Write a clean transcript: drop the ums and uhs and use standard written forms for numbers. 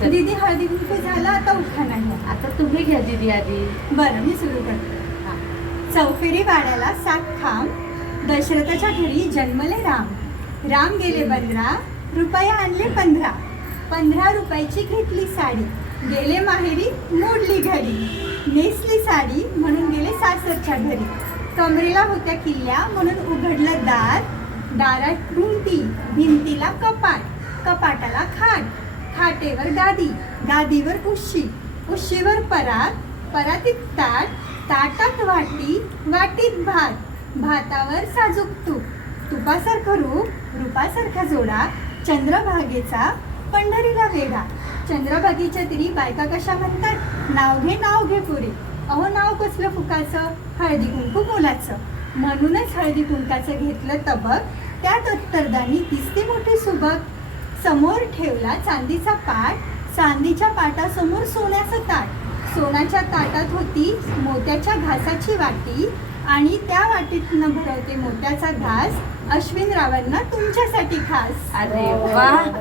दीदी हळदी कुंकू झाला, आता उठा नाही. आता तुम्ही घ्या दीदी आधी. बरं मी सुरू करते. चौफेरी वाड्याला 7 खांब, दशरथाच्या घरी जन्मले राम. राम गेले 15, रुपये आणले 15. 15 रुपयाची घेतली साडी, गेले माहेरी मोडली घडी. नेसली साडी म्हणून गेले सासरच्या घरी. कमरेला होत्या किल्ल्या म्हणून उघडलं दार. दारात भिंती, भिंतीला कपाट, कपाटाला खाट, खाटेवर गादी, गादीवर उशी, उशीवर परात, परातीत ताट, ताटात वाटी, वाटीत भात, भातावर साजूक तूप, तुपासारखं रूप, रूपासारखा जोडा, चंद्रभागेचा पंढरीला वेढा. चंद्रभागेच्या तिरी बायका कशा म्हणतात, नाव घे पुरी. अहो नाव कसलं फुकाचं, हळदी कुंकू मुलाचं. म्हणूनच हळदी कुंकाचं घेतलं तबक, त्यात उत्तरदानी दिसते मोठी सुबक. समोर ठेवला चांदीचा पाट, चांदीच्या पाटासमोर सोन्याचं ताट. सोन्याच्या ताटात होती मोत्याच्या घासाची वाटी, आणि त्या वाटीतनं भरवते मोत्याचा घास. अश्विनरावांना तुमच्यासाठी खास. अरे वा.